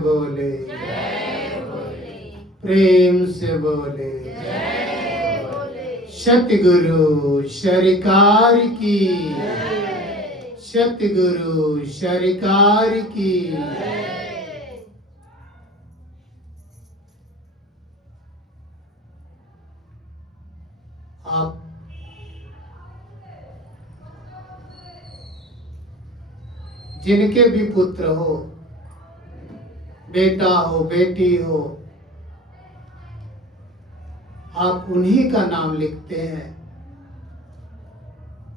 बोले, प्रेम से बोले, सतगुरु सरकार की, सतगुरु सरकार की। आप जिनके भी पुत्र हो, बेटा हो, बेटी हो, आप उन्हीं का नाम लिखते हैं,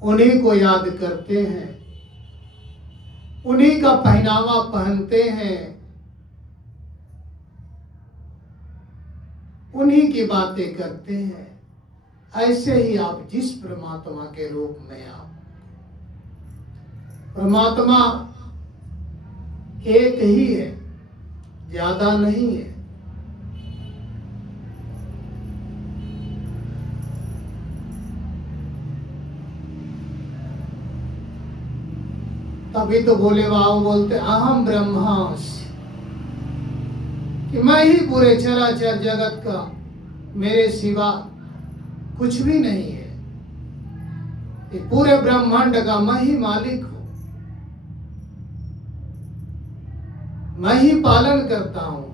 उन्हीं को याद करते हैं, उन्हीं का पहनावा पहनते हैं, उन्हीं की बातें करते हैं। ऐसे ही आप जिस परमात्मा के रूप में आप, परमात्मा एक ही है, ज्यादा नहीं है। तभी तो भोले बाबा बोलते अहम ब्रह्मास्मि, कि मैं ही पूरे चराचर जगत का, मेरे सिवा कुछ भी नहीं है। ये पूरे ब्रह्मांड का मैं ही मालिक हूं, मैं ही पालन करता हूं।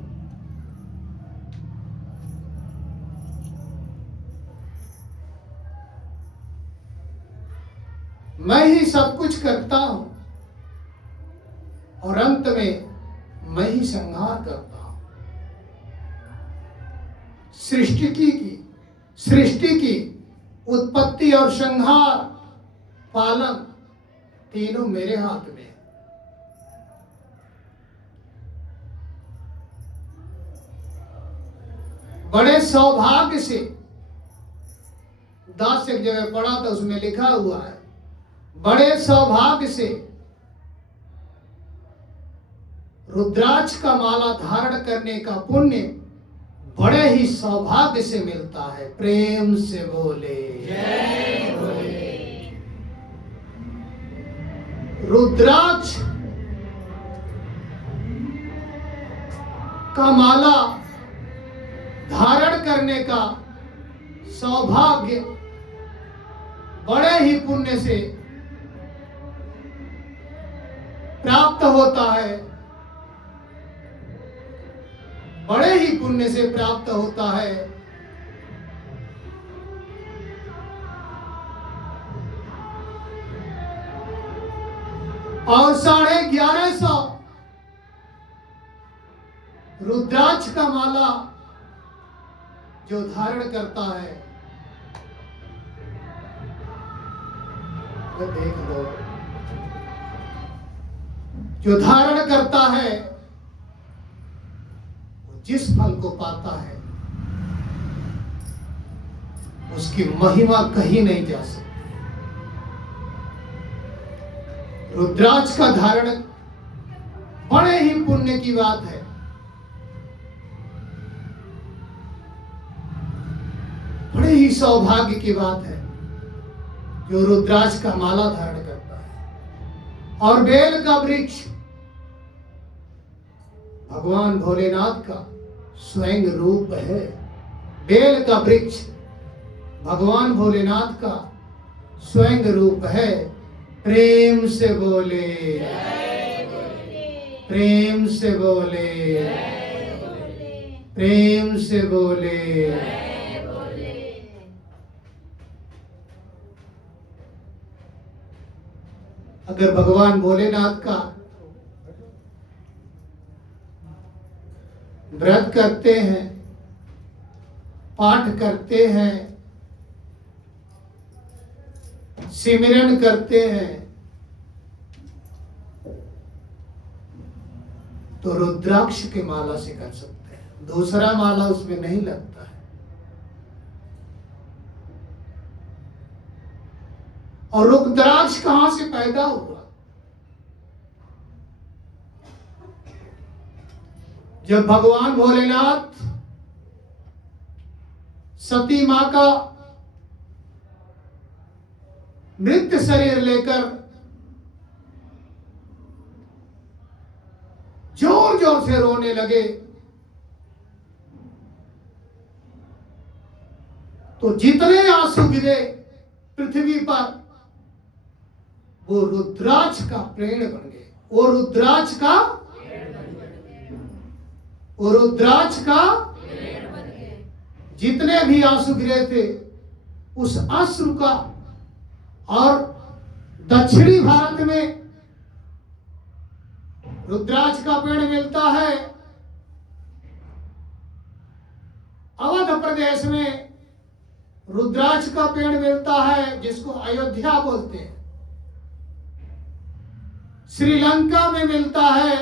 मैं ही सब कुछ करता हूं और अंत में मैं ही संहार करता हूं। सृष्टि की उत्पत्ति और संहार, पालन, तीनों मेरे हाथ में है। बड़े सौभाग्य से, दास एक जगह पढ़ा था, उसमें लिखा हुआ है, बड़े सौभाग्य से रुद्राक्ष का माला धारण करने का पुण्य बड़े ही सौभाग्य से मिलता है। प्रेम से बोले, जय बोले। रुद्राक्ष का माला धारण करने का सौभाग्य बड़े ही पुण्य से प्राप्त होता है, बड़े ही पुण्य से प्राप्त होता है। और 1150 रुद्राक्ष का माला जो धारण करता है, तो देख लो, जो धारण करता है जिस फल को पाता है, उसकी महिमा कहीं नहीं जा सकती। रुद्राक्ष का धारण बड़े ही पुण्य की बात है। बड़े ही सौभाग्य की बात है जो रुद्राक्ष का माला धारण करता है। और बेल का वृक्ष भगवान भोलेनाथ का स्वयं रूप है। बेल का वृक्ष भगवान भोलेनाथ का स्वयं रूप है। प्रेम से बोले, प्रेम से बोले, प्रेम से बोले। अगर भगवान भोलेनाथ का व्रत करते हैं, पाठ करते हैं, सिमरन करते हैं, तो रुद्राक्ष के माला से कर सकते हैं। दूसरा माला उसमें नहीं लगता है। और रुद्राक्ष कहां से पैदा हुआ? जब भगवान भोलेनाथ सती मां का मृत शरीर लेकर जोर जोर से रोने लगे। तो जितने आंसू गिरे पृथ्वी पर, वो रुद्राक्ष का पेड़ बन गए। वो रुद्राक्ष का जितने भी आंसू गिरे थे, उस अश्रु का, और दक्षिणी भारत में रुद्राक्ष का पेड़ मिलता है। अवध प्रदेश में रुद्राक्ष का पेड़ मिलता है, जिसको अयोध्या बोलते हैं। श्रीलंका में मिलता है।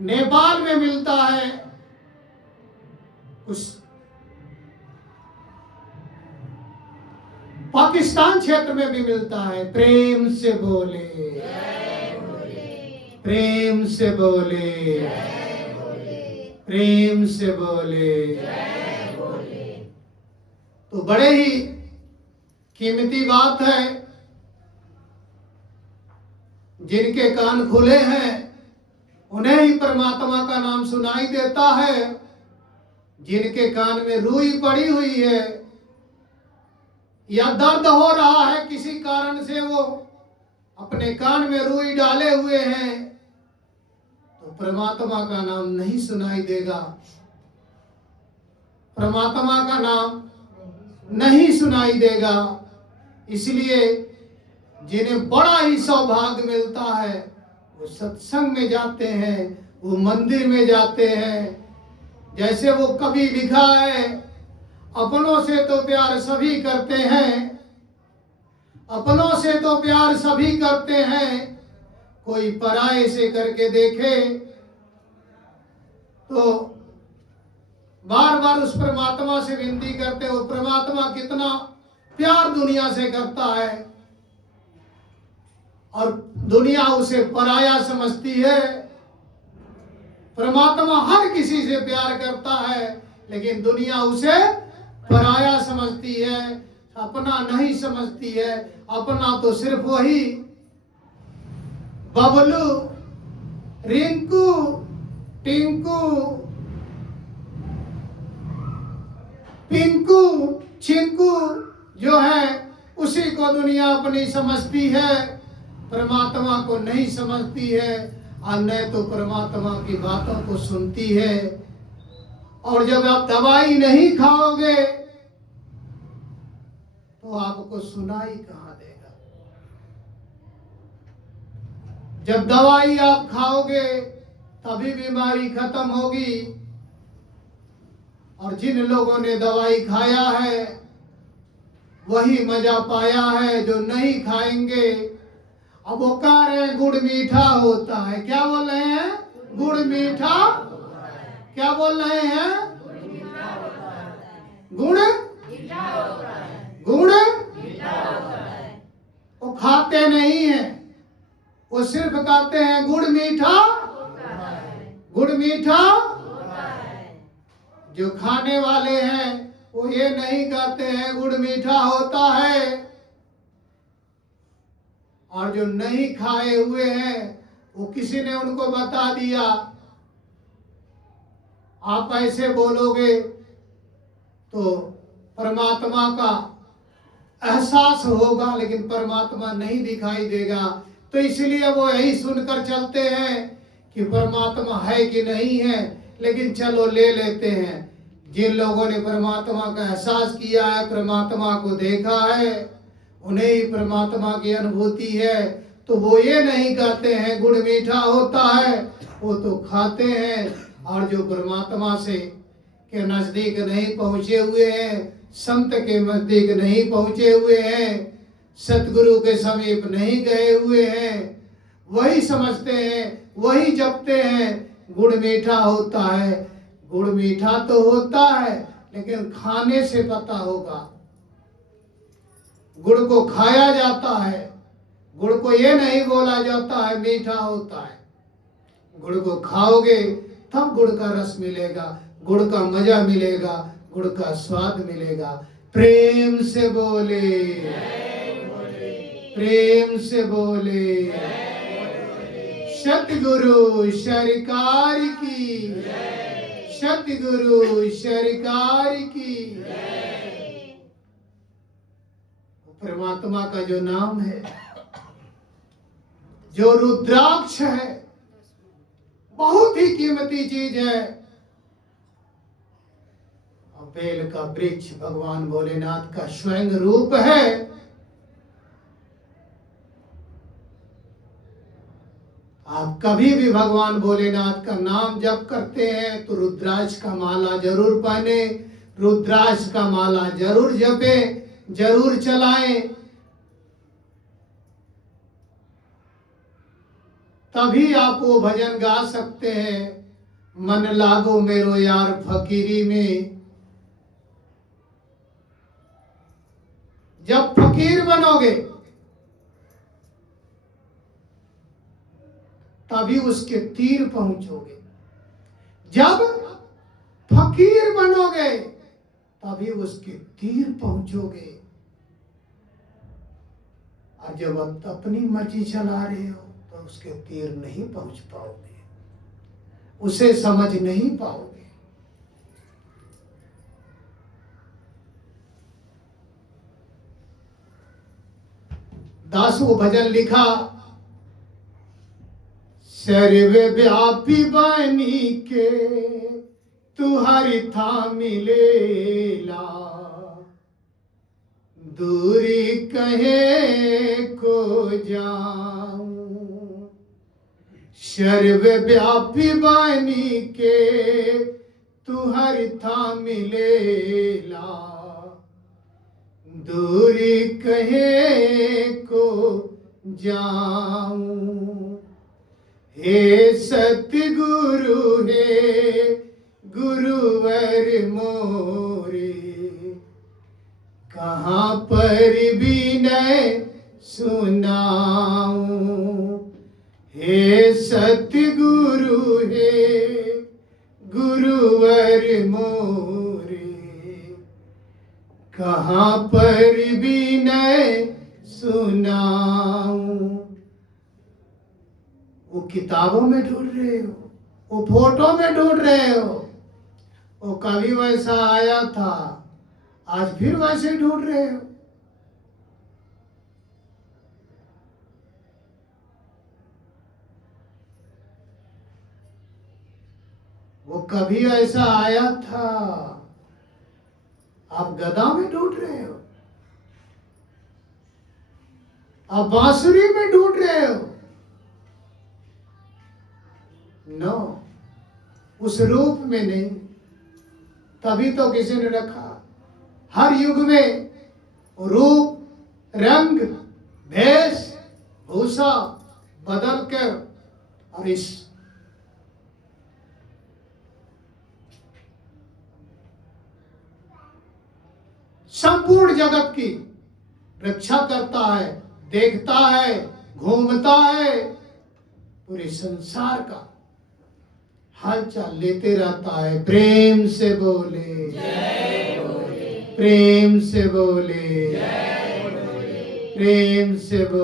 नेपाल में मिलता है। उस पाकिस्तान क्षेत्र में भी मिलता है। प्रेम से बोले, प्रेम से बोले, प्रेम से बोले। तो बड़े ही कीमती बात है। जिनके कान खुले हैं उन्हें ही परमात्मा का नाम सुनाई देता है। जिनके कान में रूई पड़ी हुई है या दर्द हो रहा है किसी कारण से, वो अपने कान में रूई डाले हुए हैं, तो परमात्मा का नाम नहीं सुनाई देगा। परमात्मा का नाम नहीं सुनाई देगा। इसलिए जिन्हें बड़ा ही सौभाग्य मिलता है, वो सत्संग में जाते हैं, वो मंदिर में जाते हैं। जैसे वो कभी लिखा है, अपनों से तो प्यार सभी करते हैं, अपनों से तो प्यार सभी करते हैं, कोई पराये से करके देखे तो बार बार उस परमात्मा से विनती करते हो। परमात्मा कितना प्यार दुनिया से करता है और दुनिया उसे पराया समझती है। परमात्मा हर किसी से प्यार करता है, लेकिन दुनिया उसे पराया समझती है, अपना नहीं समझती है। अपना तो सिर्फ वही बबलू, रिंकू, टिंकू, पिंकू, चिंकू जो है, उसी को दुनिया अपनी समझती है, परमात्मा को नहीं समझती है। और न तो परमात्मा की बातों को सुनती है। और जब आप दवाई नहीं खाओगे तो आपको सुनाई कहां देगा। जब दवाई आप खाओगे तभी बीमारी खत्म होगी। और जिन लोगों ने दवाई खाया है वही मजा पाया है, जो नहीं खाएंगे। अब वो कह रहे हैं गुड़ मीठा होता है। क्या बोल रहे हैं? गुड़ मीठा। क्या बोल रहे हैं? गुड़ गुड़ वो खाते नहीं है, वो सिर्फ कहते हैं गुड़ मीठा, गुड़ मीठा। जो खाने वाले हैं वो ये नहीं कहते हैं गुड़ मीठा होता है। और जो नहीं खाए हुए हैं वो किसी ने उनको बता दिया। आप ऐसे बोलोगे तो परमात्मा का एहसास होगा, लेकिन परमात्मा नहीं दिखाई देगा। तो इसलिए वो यही सुनकर चलते हैं कि परमात्मा है कि नहीं है, लेकिन चलो ले लेते हैं। जिन लोगों ने परमात्मा का एहसास किया है, परमात्मा को देखा है, उन्हें ही परमात्मा की अनुभूति है। तो वो ये नहीं कहते हैं गुड़ मीठा होता है, वो तो खाते हैं। और जो परमात्मा से के नजदीक नहीं पहुंचे हुए हैं, संत के नजदीक नहीं पहुंचे हुए हैं, सतगुरु के समीप नहीं गए हुए हैं, वही समझते हैं, वही जपते हैं गुड़ मीठा होता है। गुड़ मीठा तो होता है, लेकिन खाने से पता होगा। गुड़ को खाया जाता है, गुड़ को ये नहीं बोला जाता है मीठा होता है। गुड़ को खाओगे तब गुड़ का रस मिलेगा, गुड़ का मजा मिलेगा, गुड़ का स्वाद मिलेगा। प्रेम से बोले, प्रेम से बोले सतगुरु सरकार की, सतगुरु सरकार की। परमात्मा का जो नाम है, जो रुद्राक्ष है, बहुत ही कीमती चीज है। और बेल का वृक्ष भगवान भोलेनाथ का स्वयं रूप है। आप कभी भी भगवान भोलेनाथ का नाम जप करते हैं तो रुद्राक्ष का माला जरूर पहने, रुद्राक्ष का माला जरूर जपे, जरूर चलाएं। तभी आप वो भजन गा सकते हैं, मन लागो मेरो यार फकीरी में। जब फकीर बनोगे तभी उसके तीर पहुंचोगे। जब फकीर बनोगे तभी उसके तीर पहुंचोगे। और जब आप अपनी मर्जी चला रहे हो तो उसके तीर नहीं पहुंच पाओगे, उसे समझ नहीं पाओगे। दासों भजन लिखा, सर्वव्यापी बनी के तुहरी था मिलेला, दूरी कहे को जाऊं। सर्वव्यापी बनी के तुहरी था मिलेला, दूरी कहे को जाऊं। हे सतगुरु हे गुरुवर मोरे, कहाँ पर विनय सुनाऊं। हे सतगुरु हे गुरुवर मोरे, कहाँ पर विनय सुनाऊं। वो किताबों में ढूंढ रहे हो, वो फोटो में ढूंढ रहे हो। वो कभी वैसा आया था, आज फिर वैसे ढूंढ रहे हो। वो कभी ऐसा आया था, आप गदा में ढूंढ रहे हो, आप बांसुरी में ढूंढ रहे हो। नो, उस रूप में नहीं। तभी तो किसी ने रखा। हर युग में रूप, रंग, भेष, भूषा बदल कर और इस संपूर्ण जगत की रक्षा करता है, देखता है, घूमता है, पूरे संसार का हालचाल लेते रहता है। प्रेम से बोले, प्रेम से बोले, प्रेम से बोले।